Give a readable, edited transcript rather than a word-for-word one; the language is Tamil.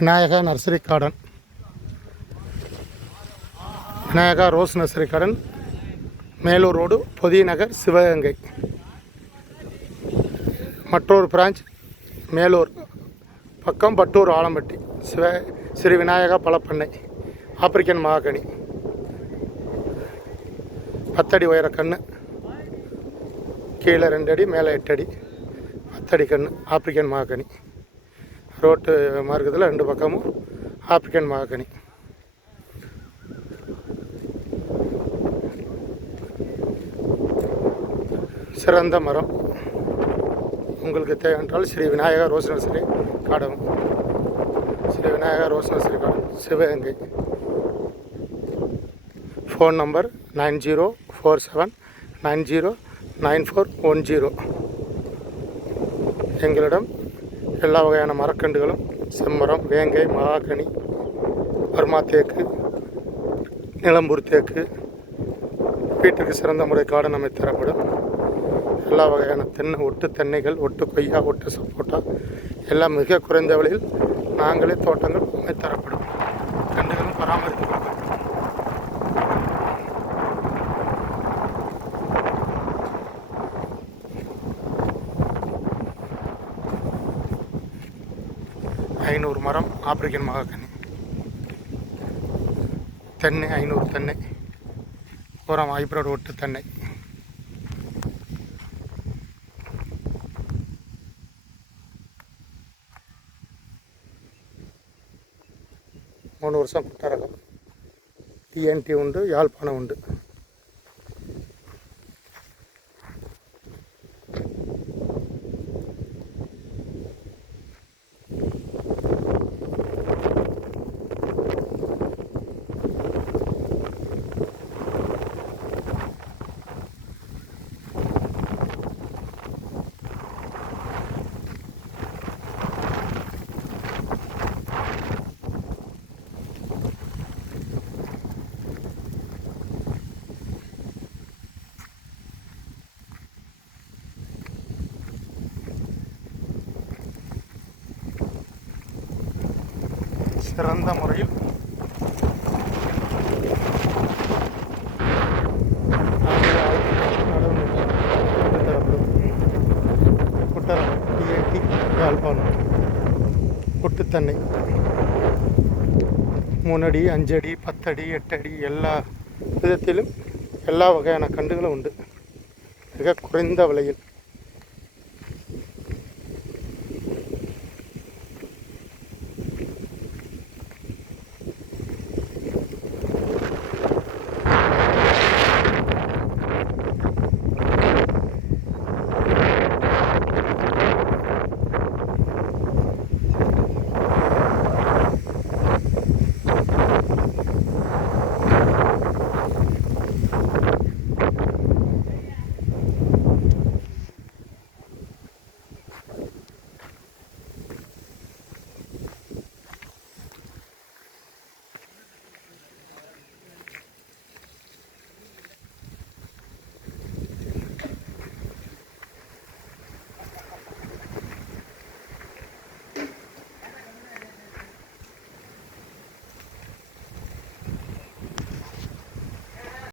Vinayaka nursery garden, Vinayaka rose nursery garden, Melur road, Pothiya Nagar, Sivaganga. மற்றொரு பிரான்ச் மேலூர் பக்கம் பட்டூர் ஆலம்பட்டி, ஸ்ரீ விநாயகா பழப்பண்ணை, ஆப்பிரிக்கன் மகாகனி, 10 அடி உயர கன்று, கீழே 2 அடி மேலே 8 அடி, 10 அடி கன்று, ஆப்பிரிக்கன் மகாகனி. ரோட்டு மார்க்கத்தில் 2 பக்கமும் ஆப்பிரிக்கன் மகாகனி. சிறந்த மரம். உங்களுக்கு தேவையென்றால் Sri Vinayaka rose nursery garden, Sri Vinayaka rose nursery garden, Sivaganga. Phone number 9047909410. எங்களிடம் எல்லா வகையான மரக்கன்றுகளும், செம்மரம், வேங்கை, மகாகனி, பர்மா தேக்கு, நிலம்பூர் தேக்கு, வீட்டுக்கு சிறந்த முறை கார்டன் அமைத்து தரப்படும். எல்லா வகையான தென்னை, ஒட்டு தென்னைகள், ஒட்டு கொய்யா, ஒட்டு சப்போட்டா எல்லாம் மிக குறைந்த விலையில் நாங்களே தோட்டங்கள் அமைத்து தரப்படும். கன்றுகளும் பராமரித்து கொடுக்கப்படும். ஐநூறு மரம் ஆப்பிரிக்கன் மகாகனி, தென்னை 500 தென்னை, பூரம் ஹைப்ரிட் ஒட்டு தென்னை. மூணு வருஷம் குட்டரகம், டிஎன்டி உண்டு, யாழ்ப்பாணம் உண்டு. சிறந்த முறையில் குட்டரகம், டிஎன்டி, யாழ்ப்பாணம் ஒட்டுத்தன்னை 3 அடி, 5 அடி, 10 அடி, 8 அடி எல்லா விதத்திலும் எல்லா வகையான கன்றுகளும் உண்டு, மிக குறைந்த விலையில்.